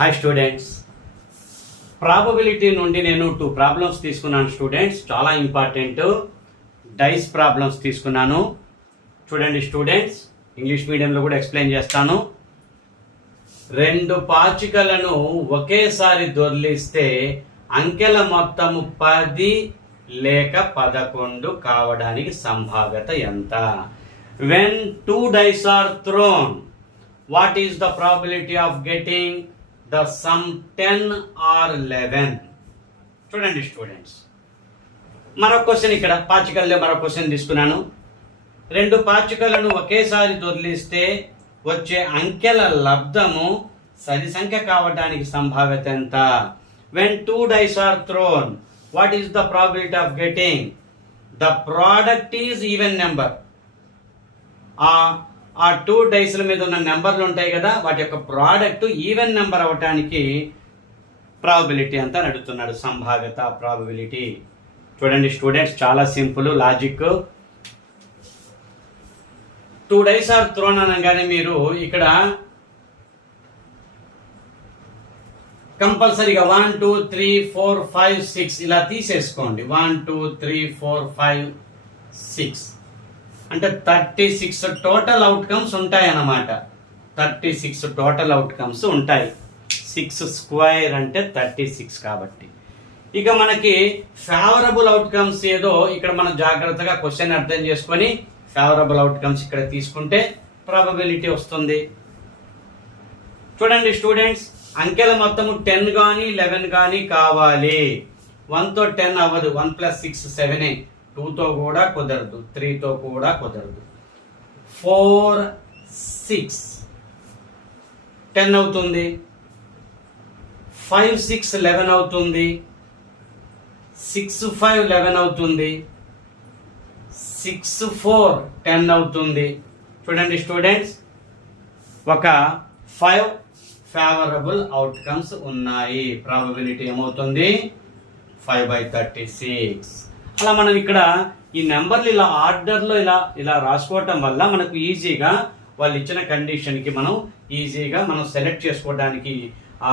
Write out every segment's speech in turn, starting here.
Hi students, probability నుండి నేను 2 problems తీసుకున్నాను స్టూడెంట్స్. చాలా ఇంపార్టెంట్ డైస్ ప్రాబ్లమ్స్ తీసుకున్నాను. చూడండి స్టూడెంట్స్, ఇంగ్లీష్ మీడియంలో కూడా ఎక్స్ప్లెయిన్ చేస్తాను. 2 పాచికలను ఒకేసారి దొర్లిస్తే అంకెల మొత్తము 10 లేక 11 కావడానికి సంభావ్యత ఎంత? When 2 dice are thrown, what is the probability of getting the sum 10 or 11? చూడండి స్టూడెంట్స్, మరొక క్వశ్చన్, ఇక్కడ పాచికల్లో మరొక క్వశ్చన్ తీసుకున్నాను. 2 పాచికలను ఒకేసారి దొర్లిస్తే వచ్చే అంకెల లబ్ధము సరి సంఖ్య కావడానికి సంభావ్యత ఎంత? When 2 dice are thrown, what is the probability of getting? The product is even number. ఆ 2 డైస్ల మీద ఉన్న నెంబర్లు ఉంటాయి కదా, వాటి యొక్క ప్రోడక్ట్ ఈవెన్ నెంబర్ అవటానికి ప్రాబబిలిటీ అంతా అడుగుతున్నాడు. సంభావ్యత, ప్రాబబిలిటీ. చూడండి స్టూడెంట్స్, చాలా simple logic. 2 dice are thrown అనగానే మీరు ఇక్కడ కంపల్సరీగా 1 2 3 4 5 6 ఇలా తీసేసుకోండి. 1 2 3 4 5 6 అంటే 36 టోటల్ అవుట్కమ్స్ ఉంటాయి అన్నమాట. 36 టోటల్ అవుట్కమ్స్ ఉంటాయి. 6 స్క్వేర్ అంటే 36 కాబట్టి ఇక మనకి ఫేవరబుల్ అవుట్కమ్స్ ఏదో ఇక్కడ మనం జాగ్రత్తగా క్వశ్చన్ అర్థం చేసుకొని ఫేవరబుల్ అవుట్కమ్స్ ఇక్కడ తీసుకుంటే ప్రాబబిలిటీ వస్తుంది. చూడండి స్టూడెంట్స్, అంకెల మొత్తము 10 కానీ 11 కానీ కావాలి. 1తో 10 అవ్వదు. 1 + 6 7. 2తో కూడా కుదరదు. 3తో కూడా కుదరదు. 4 6 10 అవుతుంది. 5 6 11 అవుతుంది. 6 5 11 అవుతుంది. 6 4 10 అవుతుంది. చూడండి స్టూడెంట్స్, ఒక 5 ఫేవరబుల్ అవుట్కమ్స్ ఉన్నాయి. ప్రాబబిలిటీ ఏమవుతుంది? 5/36. అలా మనం ఇక్కడ ఈ నెంబర్లు ఇలా ఆర్డర్లో ఇలా రాసుకోవటం వల్ల మనకు ఈజీగా వాళ్ళు ఇచ్చిన కండిషన్కి మనం ఈజీగా సెలెక్ట్ చేసుకోవడానికి, ఆ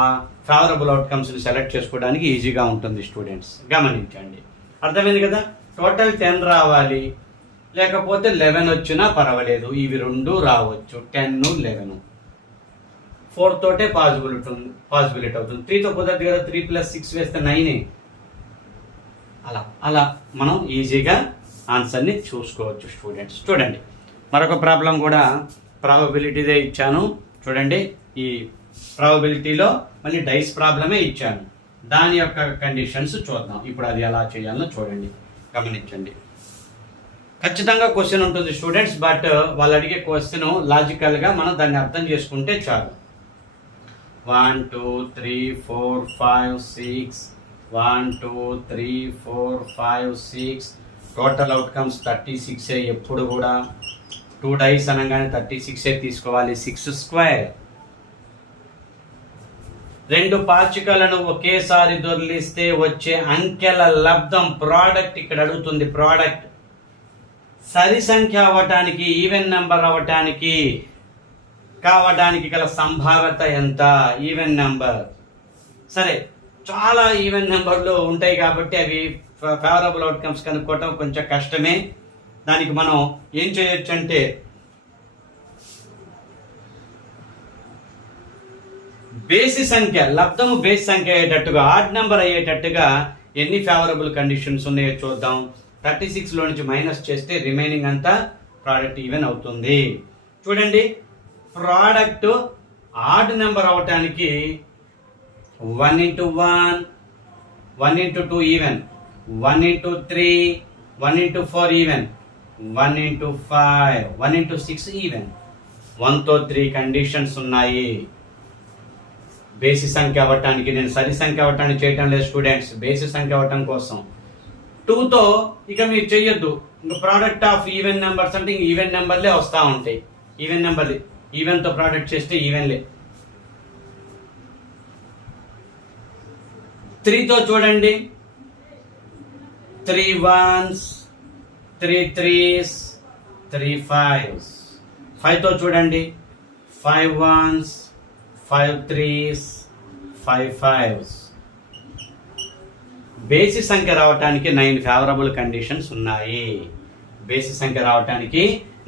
ఫేవరబుల్ అవుట్కమ్స్ని సెలెక్ట్ చేసుకోవడానికి ఈజీగా ఉంటుంది. స్టూడెంట్స్ గమనించండి, అర్థమైంది కదా. టోటల్ 10 రావాలి, లేకపోతే 11 వచ్చినా పర్వాలేదు. ఇవి 2 రావచ్చు. 10 11 4 తోటే పాసిబిలిటీ అవుతుంది. 3తో కుదరదు కదా. 3 + 6 వేస్తే 9. అలా మనం ఈజీగా ఆన్సర్ని చూసుకోవచ్చు స్టూడెంట్స్. చూడండి, మరొక ప్రాబ్లం కూడా ప్రాబబిలిటీదే ఇచ్చాను. చూడండి, ఈ ప్రాబబిలిటీలో మళ్ళీ డైస్ ప్రాబ్లమే ఇచ్చాను. దాని యొక్క కండిషన్స్ చూద్దాం. ఇప్పుడు అది ఎలా చేయాలో చూడండి, గమనించండి. ఖచ్చితంగా క్వశ్చన్ ఉంటుంది స్టూడెంట్స్, బట్ వాళ్ళు అడిగే క్వశ్చన్ లాజికల్గా మనం దాన్ని అర్థం చేసుకుంటే చాలు. 1 2 3 4 5 6 1 2 3 4 5 6 టోటల్ అవుట్కమ్స్ 36. ఎప్పుడు కూడా 2 డైస్ అనగానే 36 తీసుకోవాలి. 6 స్క్వేర్. 2 పాచికలను ఒకేసారి దొర్లిస్తే వచ్చే అంకెల లబ్ధం ప్రోడక్ట్ ఇక్కడ అడుగుతుంది. ప్రోడక్ట్ సరి సంఖ్య అవటానికి, ఈవెన్ నెంబర్ అవటానికి కావడానికి గల సంభావ్యత ఎంత? Even number. సరే, చాలా ఈవెన్ నెంబర్లు ఉంటాయి కాబట్టి అవి ఫేవరబుల్ అవుట్కమ్స్ కనుక్కోవటం కొంచెం కష్టమే. దానికి మనం ఏం చేయొచ్చు అంటే, బేసి సంఖ్య, లబ్ధము బేసి సంఖ్య అయ్యేటట్టుగా, ఆడ్ నెంబర్ అయ్యేటట్టుగా ఎన్ని ఫేవరబుల్ కండిషన్స్ ఉన్నాయో చూద్దాం. 36లో నుంచి మైనస్ చేస్తే రిమైనింగ్ అంతా ప్రోడక్ట్ ఈవెన్ అవుతుంది. చూడండి, ప్రోడక్ట్ ఆడ్ నెంబర్ అవటానికి 1 × 1 1 × 2 ఈవెన్, 1 × 3 1 × 4 ఈవెన్, 1 × 5 1 × 6 ఈవెన్. 1తో 3 కండిషన్స్ ఉన్నాయి. బేసి సంఖ్య అవ్వటానికి, నేను సరి సంఖ్య అవ్వటానికి చేయటం లేదు స్టూడెంట్స్, బేసి సంఖ్య అవ్వటం కోసం. 2తో ఇక మీరు చెయ్యొద్దు. ఇంకా ప్రోడక్ట్ ఆఫ్ ఈవెన్ నెంబర్స్ అంటే ఇంక ఈవెన్ నెంబర్లే వస్తూ ఉంటాయి. ఈవెన్ నెంబర్లే, ఈవెన్తో ప్రోడక్ట్ చేస్తే ఈవెన్లే. 3తో చూడండి, 3 1s 3 3s 3 5s. 5తో చూడండి, 5 1s 5 3s 5 5s. బేసి సంఖ్య రావడానికి 9 ఫేవరబుల్ కండిషన్స్ ఉన్నాయి. బేసి సంఖ్య రావడానికి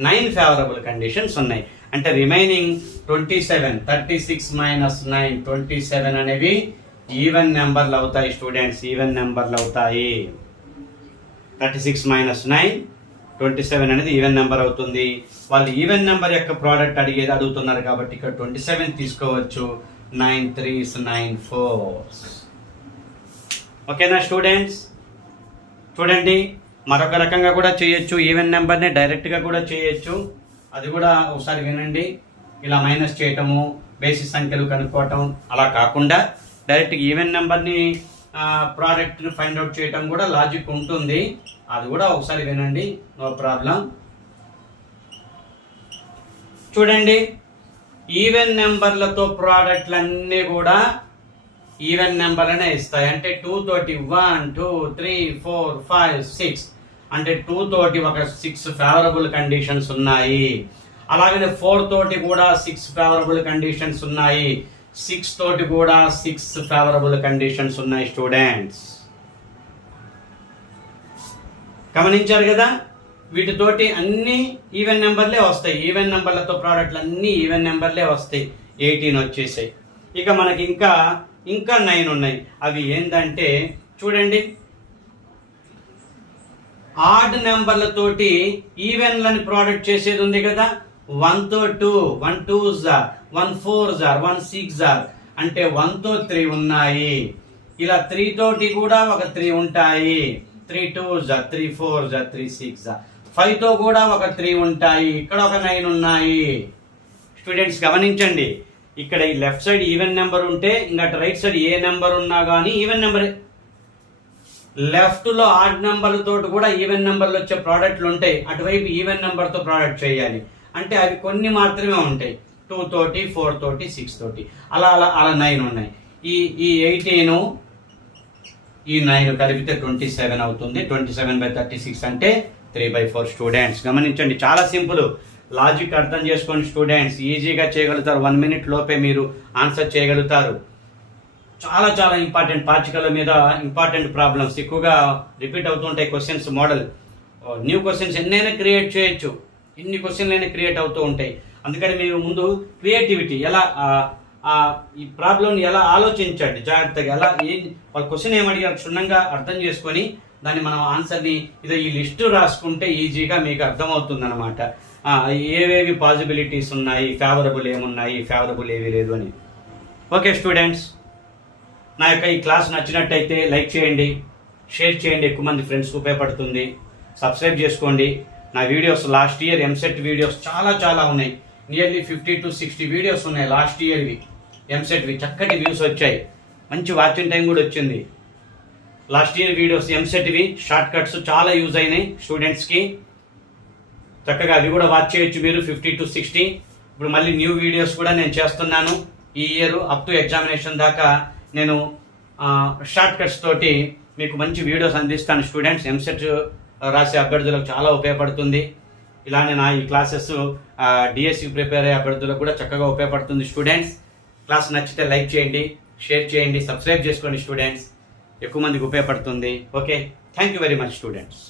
9 ఫేవరబుల్ కండిషన్స్ ఉన్నాయి. అంటే రిమైనింగ్ 27, 36 మైనస్ 9, 27 అనేవి ఈవెన్ నెంబర్లు అవుతాయి స్టూడెంట్స్, ఈవెన్ నెంబర్లు అవుతాయి. 36 మైనస్ 9, 27 అనేది ఈవెన్ నెంబర్ అవుతుంది. వాళ్ళు ఈవెన్ నెంబర్ యొక్క ప్రోడక్ట్ అడుగుతున్నారు కాబట్టి ఇక్కడ 27 తీసుకోవచ్చు. 9 3s 9 4s. ఓకేనా స్టూడెంట్స్? చూడండి, మరొక రకంగా కూడా చేయొచ్చు. ఈవెన్ నెంబర్ని డైరెక్ట్గా కూడా చేయొచ్చు. అది కూడా ఒకసారి వినండి. ఇలా మైనస్ చేయటము, బేసిస్ సంఖ్యలు కనుక్కోవటం అలా కాకుండా డైరెక్ట్ ఈవెన్ నెంబర్ని ప్రోడక్ట్ని ఫైండ్ అవుట్ చేయటం కూడా లాజిక్ ఉంటుంది. అది కూడా ఒకసారి వినండి, నో ప్రాబ్లం. చూడండి, ఈవెన్ నెంబర్లతో ప్రోడక్ట్లన్నీ కూడా ఈవెన్ నెంబర్లనే ఇస్తాయి. అంటే 2 తోటి 1 2 3 4 5 6 అంటే 2 తోటి ఒక 6 ఫేవరబుల్ కండిషన్స్ ఉన్నాయి. అలాగనే 4 తోటి కూడా 6 ఫేవరబుల్ కండిషన్స్ ఉన్నాయి. 6 తోటి కూడా 6 ఫేవరబుల్ కండిషన్స్ ఉన్నాయి స్టూడెంట్స్. గమనించారు కదా? వీటితోటి అన్ని ఈవెన్ నెంబర్లే వస్తాయి. ఈవెన్ నెంబర్లతో ప్రోడక్ట్లు అన్ని ఈవెన్ నెంబర్లే వస్తాయి. 18 వచ్చేసాయి. ఇక మనకి ఇంకా 9 ఉన్నాయి. అవి ఏంటంటే చూడండి, ఆడ్ నెంబర్లతోటి ఈవెన్లని ప్రోడక్ట్ చేసేది ఉంది కదా. 1 తో 2, 1 2s are, 1 4s are, 1 6s are అంటే 1 తో 3 ఉన్నాయి. ఇలా 3 తోటి కూడా ఒక 3 ఉంటాయి. 3 2s are, 3 4s are, 3 6s are. 5 తో కూడా ఒక 3 ఉంటాయి. ఇక్కడ ఒక 9 ఉన్నాయి. స్టూడెంట్స్ గమనించండి, ఇక్కడ ఈ లెఫ్ట్ సైడ్ ఈవెన్ నెంబర్ ఉంటే ఇంకా రైట్ సైడ్ ఏ నెంబర్ ఉన్నా కానీ ఈవెన్ నెంబర్. లెఫ్ట్ లో ఆడ్ నెంబర్లతో కూడా ఈవెన్ నెంబర్లు వచ్చే ప్రోడక్ట్లు ఉంటాయి. అటువైపు ఈవెన్ నెంబర్ తో ప్రోడక్ట్ చేయాలి అంటే అవి కొన్ని మాత్రమే ఉంటాయి. 2 తోటి 4 తోటి 6 తోటి అలా 9 ఉన్నాయి. ఈ 18 ఈ 9 కలిపితే 27 అవుతుంది. 27/36 అంటే 3/4 స్టూడెంట్స్. గమనించండి, చాలా సింపుల్. లాజిక్ అర్థం చేసుకోండి స్టూడెంట్స్, ఈజీగా చేయగలుగుతారు. 1 minute లోపే మీరు ఆన్సర్ చేయగలుగుతారు. చాలా ఇంపార్టెంట్ పార్టికల్ మీద ఇంపార్టెంట్ ప్రాబ్లమ్స్ ఎక్కువగా రిపీట్ అవుతుంటాయి. క్వశ్చన్స్ మోడల్ న్యూ క్వశ్చన్స్ ఎన్నైనా క్రియేట్ చేయొచ్చు. ఎన్ని క్వశ్చన్లు అయినా క్రియేట్ అవుతూ ఉంటాయి. అందుకని మీరు ముందు క్రియేటివిటీ ఎలా ఈ ప్రాబ్లంని ఎలా ఆలోచించండి జాగ్రత్తగా. ఎలా వాళ్ళ క్వశ్చన్ ఏమడిగారు క్షుణ్ణంగా అర్థం చేసుకొని దాన్ని మనం ఆన్సర్ని ఇదో ఈ లిస్టు రాసుకుంటే ఈజీగా మీకు అర్థమవుతుంది అనమాట. ఏవేవి పాసిబిలిటీస్ ఉన్నాయి, ఫేవరబుల్ ఏమున్నాయి, ఫేవరబుల్ ఏవి లేదు అని. ఓకే స్టూడెంట్స్, నా యొక్క ఈ క్లాస్ నచ్చినట్టయితే లైక్ చేయండి, షేర్ చేయండి, ఎక్కువ మంది ఫ్రెండ్స్కి ఉపయోగపడుతుంది. సబ్స్క్రైబ్ చేసుకోండి. నా videos last year EAMCET videos చాలా ఉన్నాయి. నియర్లీ 50 to 60 వీడియోస్ ఉన్నాయి లాస్ట్ ఇయర్వి ఎంసెట్వి. చక్కటి వ్యూస్ వచ్చాయి, మంచి వాచింగ్ టైం కూడా వచ్చింది. లాస్ట్ ఇయర్ వీడియోస్ ఎంసెట్వి షార్ట్ కట్స్ చాలా యూజ్ అయినాయి స్టూడెంట్స్కి. చక్కగా అవి కూడా వాచ్ చేయొచ్చు మీరు 50 to 60. ఇప్పుడు మళ్ళీ న్యూ వీడియోస్ కూడా నేను చేస్తున్నాను. ఈ ఇయర్ అప్ టు ఎగ్జామినేషన్ దాకా నేను షార్ట్ కట్స్ తోటి మీకు మంచి వీడియోస్ అందిస్తాను స్టూడెంట్స్. ఎంసెట్ రాసే అభ్యర్థులకు చాలా ఉపయోగపడుతుంది. ఇలానే నా ఈ క్లాసెస్ డిఎస్సి ప్రిపేర్ అయ్యే అభ్యర్థులకు కూడా చక్కగా ఉపయోగపడుతుంది స్టూడెంట్స్. క్లాస్ నచ్చితే లైక్ చేయండి, షేర్ చేయండి, సబ్స్క్రైబ్ చేసుకోండి స్టూడెంట్స్. ఎక్కువ మందికి ఉపయోగపడుతుంది. Okay, thank you very much students.